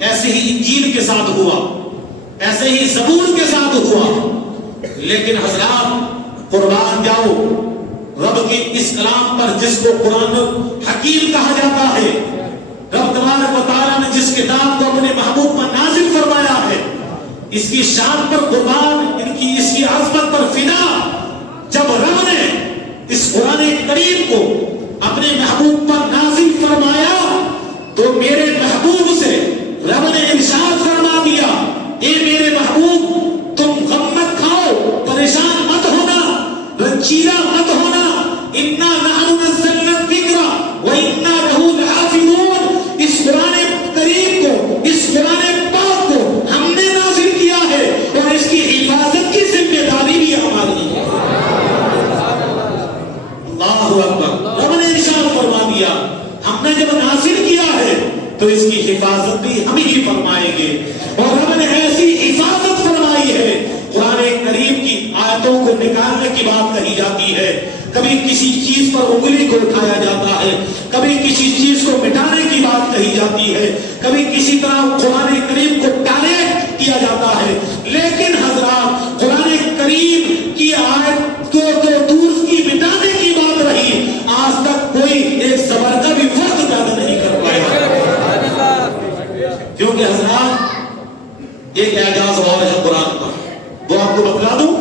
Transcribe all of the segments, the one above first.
ایسے ہی انجیل کے ساتھ ہوا، ایسے ہی زبور کے ساتھ ہوا. لیکن حضرات قربان جاؤ رب کے اس کلام پر جس کو قرآن حکیم کہا جاتا ہے، رب تبارک و تعالیٰ نے جس کتاب کو اپنے محبوب پر نازل فرمایا ہے، اس کی شان پر قربان، اس کی عظمت پر فدا. جب رب نے اس قرآن کریم کو اپنے محبوب پر نازل فرمایا تو میرے محبوب سے رب نے ارشاد فرما دیا، اے میرے محبوب تم غم مت کھاؤ، پریشان مت ہونا، رنجیدہ مت ہونا. انا نحن نزلنا الذکر وانا لہ لحافظون. اس قرآن کریم کو، اس قرآن پاک کو ہم نے نازل کیا ہے اور اس کی حفاظت کی ذمہ داری بھی ہماری ہے. اللہ اکبر. رب نے ارشاد فرما دیا ہم نے جب نازل کیا ہے تو اس کی حفاظت بھی ہم ہی فرمائیں گے. اور رب نے ایسی حفاظت فرمائی ہے. قرآن کریم کی آیتوں کو نکالنے کی بات کہی جاتی ہے، کبھی کسی چیز پر انگلی کو اٹھایا جاتا ہے، کبھی کسی چیز کو مٹانے کی بات کہی جاتی ہے، کبھی کسی طرح قرآن کریم کو ٹالے کیا جاتا ہے. لیکن حضرات قرآن کریم کی آیت کو تو دور کی مٹانے کی بات رہی، آج تک کوئی ایک زبر کا بھی فرق پیدا نہیں کر پایا. کیونکہ حضرات ایک اعجاز اور ہے قرآن کا، وہ آپ کو بتلا دوں.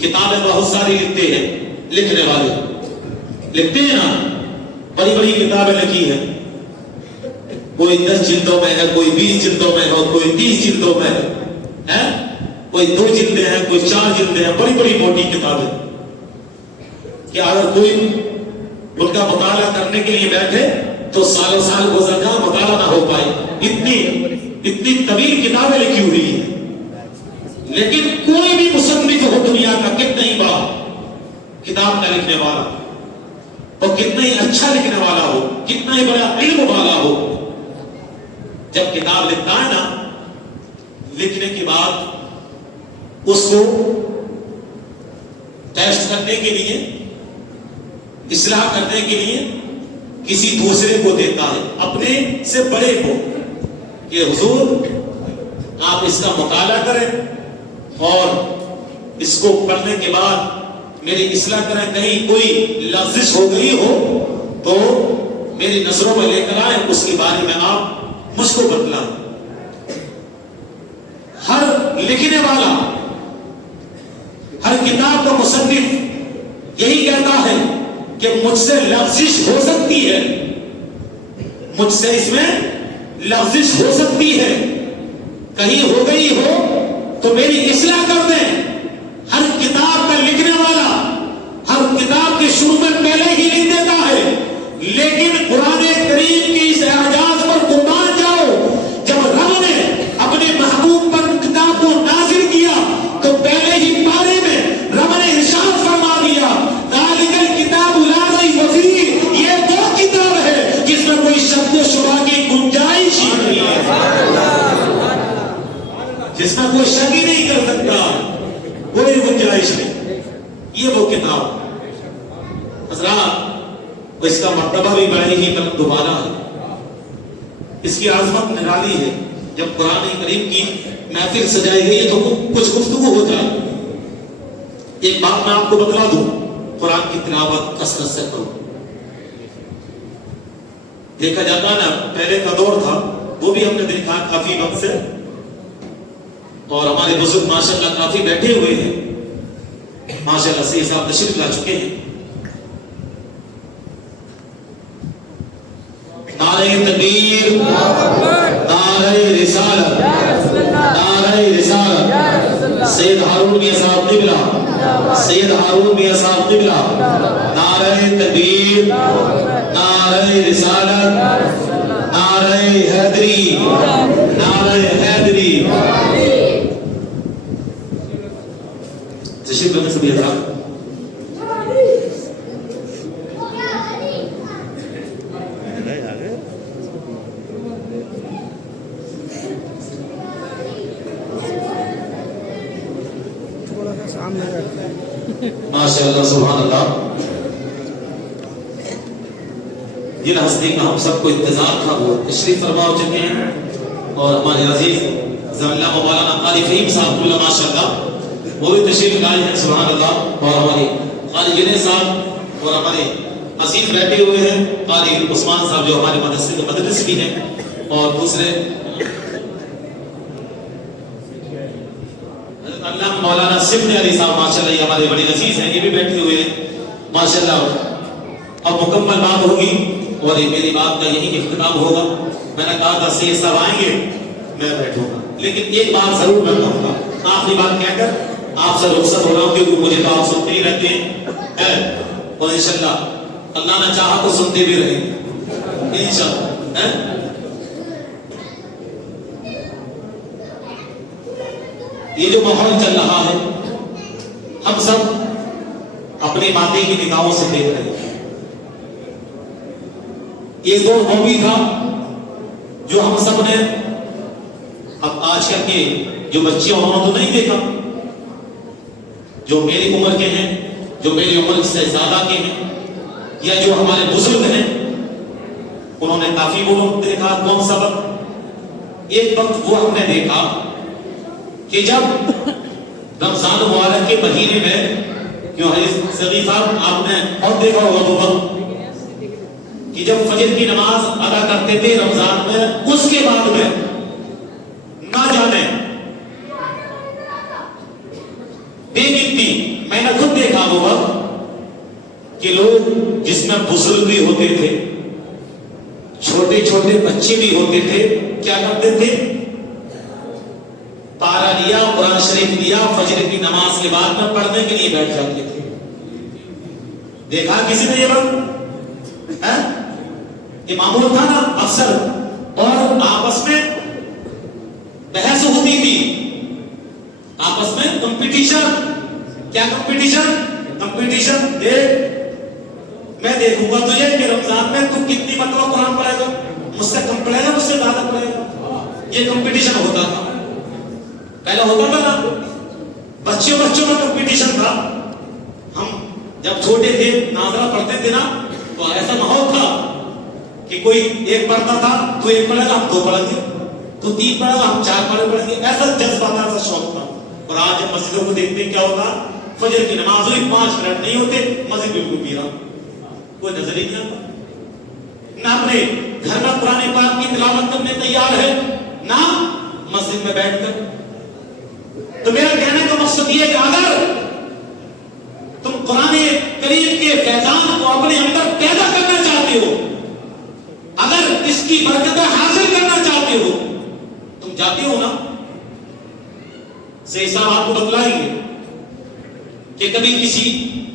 کتابیں بہت ساری لکھتے ہیں، لکھنے والے لکھتے ہیں نا، بڑی بڑی کتابیں لکھی ہیں، کوئی 10 جلدوں میں ہے، کوئی 20 جلدوں میں ہے، اور کوئی 30 جلدوں میں ہے، کوئی 2 جلدیں ہیں، کوئی 4 جلدیں ہیں، بڑی بڑی موٹی کتابیں. کہ اگر کوئی ان کا مطالعہ کرنے کے لیے بیٹھے تو سالوں سال گزر جائے، مطالعہ نہ ہو پائے. اتنی طویل کتابیں لکھی ہوئی ہیں. لیکن کوئی بھی مصنف ہو دنیا کا، کتنا ہی بڑا کتاب کا لکھنے والا اور کتنا ہی اچھا لکھنے والا ہو، کتنا ہی بڑا علم والا ہو، جب کتاب لکھتا ہے نا، لکھنے کے بعد اس کو ٹیسٹ کرنے کے لیے، اصلاح کرنے کے لیے کسی دوسرے کو دیتا ہے، اپنے سے بڑے کو، کہ حضور آپ اس کا مطالعہ کریں اور اس کو پڑھنے کے بعد میری اصلاح کریں، کہیں کوئی لغزش ہو گئی ہو تو میری نظروں میں لے کر آئیں، اس کے بارے میں آپ مجھ کو بتلائیں. ہر لکھنے والا، ہر کتاب کا مصنف یہی کہتا ہے کہ مجھ سے لغزش ہو سکتی ہے، مجھ سے اس میں لغزش ہو سکتی ہے، کہیں ہو گئی ہو تو میری اصلاح کر دیں. ہر کتاب کا لکھنے والا ہر کتاب کے شروع میں پہلے ہی لکھ دیتا ہے. لیکن قرآن کریم کی اس اعجاز پر قربان جاؤ، جب رب نے اپنے محبوب پر کتاب کو نازل کیا تو پہلے ہی پارے میں رب نے ارشاد فرما دیا، ذالک الکتاب لا ریب فیہ. یہ وہ کتاب ہے جس میں کوئی شک و شبہ کی گنجائش ہی نہیں ہے، جس میں کوئی شک ہی نہیں کر سکتا، کوئی گنجائش نہیں. یہ وہ کتاب حضرات، اس کا مرتبہ بھی بڑے ہی دوبارہ ہے، اس کی عظمت نرالی ہے. جب قرآن کریم کی محفل سجائی گئی ہے تو کچھ گفتگو ہو جائے. ایک بات میں آپ کو بتلا دوں، قرآن کی تلاوت کثرت سے کرو. دیکھا جاتا نا، پہلے کا دور تھا، وہ بھی ہم نے دیکھا کافی وقت سے، اور ہمارے بزرگ ماشاءاللہ کافی بیٹھے ہوئے ہیں، ماشاءاللہ سے صاحب تشریف لا چکے ہیں. نعرہ تکبیر، نعرہ رسالت، نعرہ رسالت. سید ہارون میاں صاحب قبلہ، سید ہارون میاں صاحب قبلہ. نعرہ تکبیر، نعرہ رسالت، نعرہ حیدری، نعرہ حیدری. تشریف لگے سبھی حضرات. ماشاءاللہ سبحان اللہ. جن ہستی کا ہم سب کو انتظار تھا وہ تشریف فرما ہو چکے ہیں. اور ہمارے عزیز ضمن مولانا قاری فہیم صاحب اللہ ماشاء اللہ وہ بھی تشریف لائے ہیں سبحان اللہ، اور ہمارے قاری جنید صاحب اور ہمارے عزیز بیٹھے ہوئے ہیں قاری عثمان صاحب جو ہمارے مدرسے کے مدرس بھی ہیں، اور دوسرے اللہ مولانا سبن علی صاحب ماشاء اللہ یہ ہمارے بڑے عزیز ہیں، یہ بھی بیٹھے ہوئے ہیں ماشاء اللہ۔ اب مکمل بات ہوگی اور میری بات کا یہی اختتام ہوگا۔ میں نے کہا تھا سید صاحب آئیں گے میں بیٹھوں گا، لیکن ایک بات ضرور میں کہوں گا، آخری بات کہہ کر آپ سے رخصت ہو رہا ہوں، کیونکہ مجھے تو آپ سنتے ہی رہتے ہیں اور انشاءاللہ اللہ نے چاہا تو سنتے بھی رہیں گے انشاءاللہ۔ یہ جو ماحول چل رہا ہے ہم سب اپنی ماتے کی نگاہوں سے دیکھ رہے ہیں۔ یہ دور وہ بھی تھا جو ہم سب نے، اب آج کل کے جو بچے انہوں نے تو نہیں دیکھا، جو میری عمر کے ہیں، جو میری عمر سے زیادہ کے ہیں، یا جو ہمارے بزرگ ہیں، انہوں نے کافی وہ دیکھا۔ کون سا وقت؟ ایک وقت وہ ہم نے دیکھا کہ جب رمضان مبارک کے مہینے میں، کیوں حدیث صدیق صاحب آپ نے اور دیکھا ہوگا وہ وقت کہ جب فجر کی نماز ادا کرتے تھے رمضان میں، اس کے بعد میں نہ جانے بے گنتی، میں نے خود دیکھا وہ وقت کہ لوگ جس میں بزرگ بھی ہوتے تھے، چھوٹے چھوٹے بچے بھی ہوتے تھے، کیا کرتے تھے؟ پارا لیا، قرآن شریف لیا، فجر کی نماز کے بعد میں پڑھنے کے لیے بیٹھ جاتے تھے۔ دیکھا کسی نے یہ وقت؟ یہ معمول تھا نا اکثر، اور آپس میں بحث ہوتی تھی، آپس میں کمپٹیشن۔ کیا کمپٹیشن؟ دیکھ میں دیکھوں گا تجھے کہ رمضان میں تو کتنی مرتبہ قرآن پڑھے گا، مجھ سے کم پڑھے گا، مجھ سے زیادہ پڑھے گا۔ یہ کمپٹیشن ہوتا تھا، پہلے ہوتا تھا نا، بچوں میں کمپٹیشن تھا۔ ہم جب چھوٹے تھے ناظرہ پڑھتے تھے نا، تو ایسا ماحول تھا کہ کوئی ایک پڑھتا تھا تو ایک پڑھے گا، ہم دو پڑھیں گے، تو تین پڑھے گا، ہم چار پڑھیں گے، ایسا جذبہ تھا، ایسا شوق تھا۔ اور آج ہم مسجدوں کو دیکھتے ہیں کیا ہوتا، فجر کی نماز ہوئی 5 منٹ نہیں ہوتے مسجد بالکل پیرا، کوئی نظر ہی نہیں آتا، نہ اپنے گھر میں قرآن پاک کی تلاوت کرنے تیار ہے، نہ مسجد میں بیٹھ کر۔ تو میرا کہنے کا مقصد یہ ہے کہ اگر تم قرآن کریم کے فیضان کو اپنے اندر پیدا کرنا چاہتے ہو، اگر اس کی برکتیں حاصل کرنا چاہتے ہو، تم جاتے ہو نا، سید صاحب آپ کو بتلائیں گے کہ کبھی کسی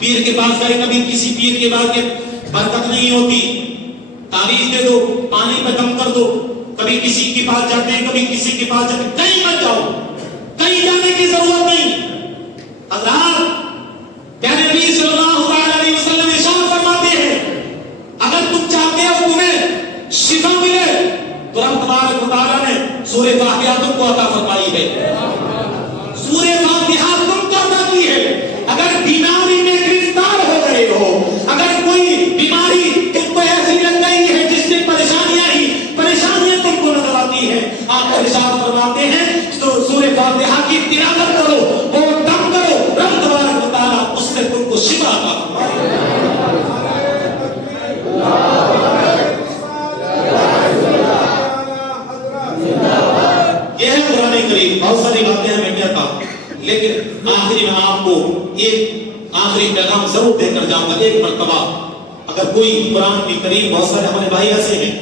پیر کے پاس گئے، کبھی کسی پیر کے پاس کے برکت نہیں ہوتی، تعویذ دے دو، پانی پہ دم کر دو، کبھی کسی کے پاس جاتے ہیں، کبھی کسی کے پاس جاتے ہیں، کہیں مت جاؤ، کہیں جانے کی ضرورت نہیں۔ حضرات پیارے نبی صلی اللہ علیہ وسلم ارشاد فرماتے ہیں اگر تم چاہتے ہو تمہیں شفا ملے تو رب تبارک و تعالیٰ نے سورہ فاتحہ تم کو عطا فرمائی ہے، سورہ فاتحہ تم کو عطا کی ہے۔ اگر بیماری میں گرفتار ہو گئے ہو، اگر کوئی بیماری تم کو ایسی لگ گئی ہے جس سے پریشانیاں تم کو نظر آتی ہیں، آپ ارشاد فرماتے ہیں تو سورہ فاتحہ کی تلاوت کرو، وہ دم کرو، رب تبارک و تعالیٰ اس سے تم کو شفا عطا فرمائے۔ یہ ہے قرآن کریم، بہت ساری باتیں ہمیں کہتا، لیکن آخری میں آپ کو ایک آخری پیغام ضرور دے کر جاؤں گا۔ ایک مرتبہ اگر کوئی قرآن کی کریم، بہت سارے ہمارے بھائی ایسے ہیں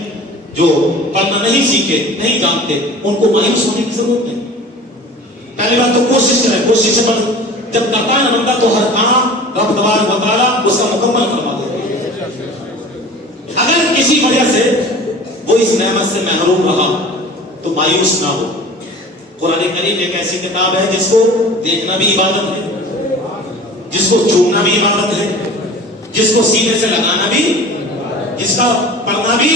جو پڑھنا نہیں سیکھے، نہیں جانتے، ان کو مایوس ہونے کی ضرورت نہیں۔ پہلی بات تو کوشش کریں، کوشش سے جب کرتا ہے نا بندہ تو ہر کام رب تبارک و تعالیٰ اس کا مکمل فرما دیتا ہے۔ اگر کسی وجہ سے وہ اس نعمت سے محروم رہا تو مایوس نہ ہو۔ قرآن کریم ایک ایسی کتاب ہے جس کو دیکھنا بھی عبادت ہے، جس کو چومنا بھی عبادت ہے، جس کو سینے سے لگانا بھی، جس کا پڑھنا بھی،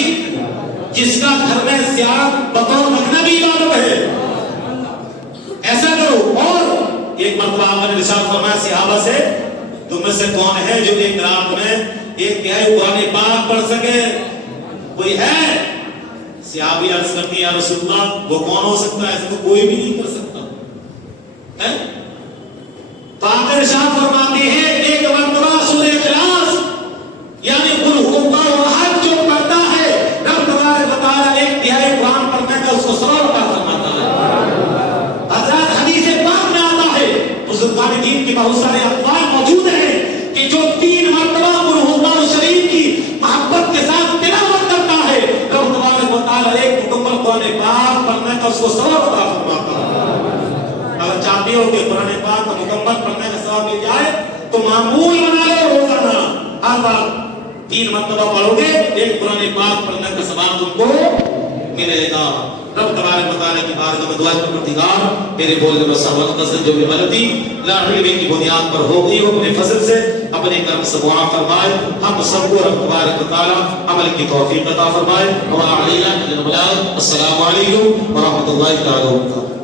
جس کا گھر میں زیارت بطور رکھنا بھی عبادت ہے۔ ایسا کرو۔ اور ایک مرتبہ آپ نے ارشاد فرمایا صحابہ سے، تم میں سے کون ہے جو ایک رات میں ایک تہائی قرآن پاک پڑھ سکے؟ کوئی ہے؟ صحابی عرض کرتے ہیں یا رسول اللہ وہ کون ہو سکتا ہے؟ اس کو کوئی بھی نہیں کر سکتا ہے۔ تو آقا ارشاد فرماتے ہیں ایک مرتبہ سورہ اخلاص یعنی قل هو اللہ احد جو پڑھتا ہے رب تبارک و تعالیٰ ایک تہائی قرآن پڑھنے کا اس کو ثواب عطا فرماتا ہے۔ حضرات حدیث پاک میں آتا ہے بزرگان دین کے بہت سارے اقوال موجود ہیں کہ جو 3 مرتبہ قل هو اللہ شریف کی محبت کے ساتھ تلاوت کرتا ہے رب تبارک و تعالیٰ ایک مکمل قرآن پاک پڑھنے کا اس کو ثواب عطا فرماتا ہے۔ اگر چاہتے ہو کہ قرآن پاک کا مکمل پڑھنے کا ثواب مل جائے تو معمول بنا لو روزانہ ہر بار 3 مرتبہ پڑھو گے ایک قرآن پاک پڑھنے کا ثواب تم کو ملے گا۔ رب تبارک و تعالیٰ کی بارگاہ میں دعا ہے پروردگار میرے بولنے میں سوال سے جو بھی غلطی لا علم کی بنیاد پر ہو گئی ہو اپنے فضل سے اپنے کرم سے معاف فرمائے، ہم سب کو رب تبارک و تعالیٰ عمل کی توفیق عطا فرمائے۔ السلام علیکم ورحمۃ اللہ تعالیٰ وبرکاتہ۔